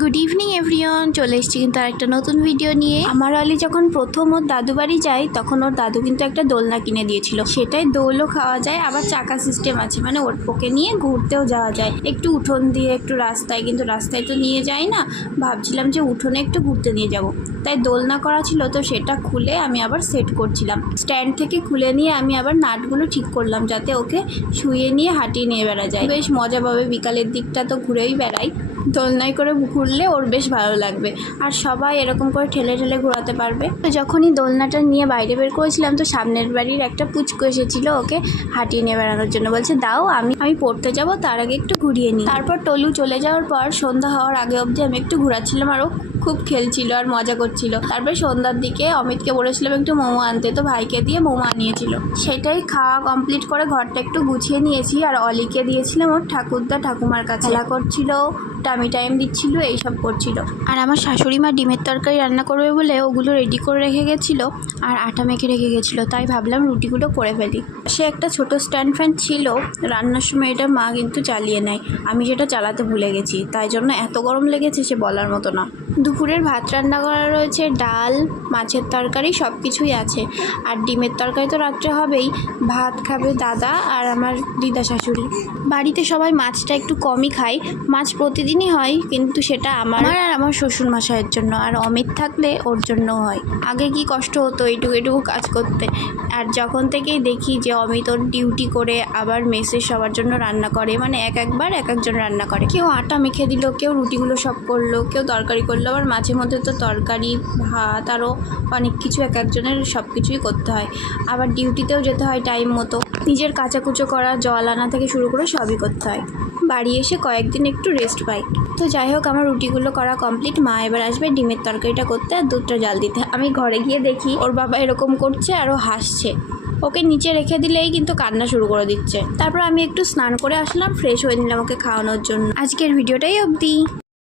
Good evening everyone, চলে এসেছি কিন্তু আর একটা নতুন ভিডিও নিয়ে। আমার অলি যখন প্রথম ওর দাদু বাড়ি যায় তখন ওর দাদু কিন্তু একটা দোলনা কিনে দিয়েছিল। সেটাই দোলও খাওয়া যায়, আবার চাকা সিস্টেম আছে, মানে ওকে নিয়ে ঘুরতেও যাওয়া যায় একটু উঠোন দিয়ে একটু রাস্তায়, কিন্তু রাস্তায় তো নিয়ে যাই না, ভাবছিলাম যে উঠোনে একটু ঘুরতে নিয়ে যাব। তাই দোলনা করা ছিল, তো সেটা খুলে আমি আবার সেট করছিলাম। স্ট্যান্ড থেকে খুলে নিয়ে আমি আবার নাটগুলো ঠিক করলাম যাতে ওকে শুয়ে নিয়ে হাঁটিয়ে নিয়ে বেড়া যায়। বেশ মজা পাবে, বিকালের দিকটা তো ঘুরেই বেড়াই, দোলনায় করে ঘুরলে ওর বেশ ভালো লাগবে আর সবাই এরকম করে ঠেলে ঠেলে ঘোরাতে পারবে। তো যখনই দোলনাটা নিয়ে বাইরে বের করেছিলাম তো সামনের বাড়ির একটা পুচকু এসেছিলো ওকে হাঁটিয়ে নিয়ে বেড়ানোর জন্য, বলছে দাও আমি পড়তে যাব, তার আগে একটু ঘুরিয়ে নিই। তারপর টলু চলে যাওয়ার পর সন্ধ্যা হওয়ার আগে অবধি আমি একটু ঘোরাচ্ছিলাম আর ও খুব খেলছিল আর মজা করছিল। তারপরে সন্ধ্যার দিকে অমিতকে বলেছিলাম একটু মোমো আনতে, তো ভাইকে দিয়ে মোমো আনিয়েছিল। সেটাই খাওয়া কমপ্লিট করে ঘরটা একটু গুছিয়ে নিয়েছি আর অলিকে দিয়েছিলাম ওর ঠাকুরদা ঠাকুমার কাছে। খেলা করছিল, টামি টাইম দিচ্ছিল, এইসব করছিল। আর আমার শাশুড়ি মা ডিমের তরকারি রান্না করবে বলে ওগুলো রেডি করে রেখে গেছিলো আর আটা মেখে রেখে গেছিলো, তাই ভাবলাম রুটিগুলো করে ফেলি। সে একটা ছোট স্ট্যান্ড ফ্যান ছিল, রান্নার সময় এটা মা কিন্তু চালিয়ে নেয়, আমি সেটা চালাতে ভুলে গেছি, তাই জন্য এত গরম লেগেছে সে বলার মতো না। দুপুরের ভাত রান্না করা রয়েছে, ডাল, মাছের তরকারি সব কিছুই আছে। আর ডিমের তরকারি তো রাত্রে হবেই। ভাত খাবে দাদা আর আমার দিদা শাশুড়ি। বাড়িতে সবাই মাছটা একটু কমই খায়, মাছ প্রতিদিনই হয়, কিন্তু সেটা আমার আর আমার শ্বশুর মশাইয়ের জন্য, আর অমিত থাকলে ওর জন্য হয়। আগে কি কষ্ট হতো এইটুকু কাজ করতে, আর যখন থেকেই দেখি যে অমিত ওর ডিউটি করে আবার মেসে সবার জন্য রান্না করে, মানে একবার এক একজন রান্না করে, কেউ আটা মেখে দিল, কেউ রুটিগুলো সব করলো, কেউ তরকারি করলো, আবার মাঝে মধ্যে তো তরকারি ভাত আরও অনেক কিছু এক একজনের সব কিছুই করতে হয়। আবার ডিউটিতেও যেতে হয় টাইম মতো, নিজের কাচাকুচো করা, জল আনা থেকে শুরু করে সবই করতে হয়। বাড়ি এসে কয়েকদিন একটু রেস্ট পাই। তো যাই হোক, আমার রুটিগুলো করা কমপ্লিট। মা এবার আসবে ডিমের তরকারিটা করতে আর দুধটা জাল দিতে। আমি ঘরে গিয়ে দেখি ওর বাবা এরকম করছে আর ও হাসছে। ওকে নিচে রেখে দিলেই কিন্তু কান্না শুরু করে দিচ্ছে। তারপর আমি একটু স্নান করে আসলাম, ফ্রেশ হয়ে নিলাম ওকে খাওয়ানোর জন্য। আজকের ভিডিওটাই অবধি।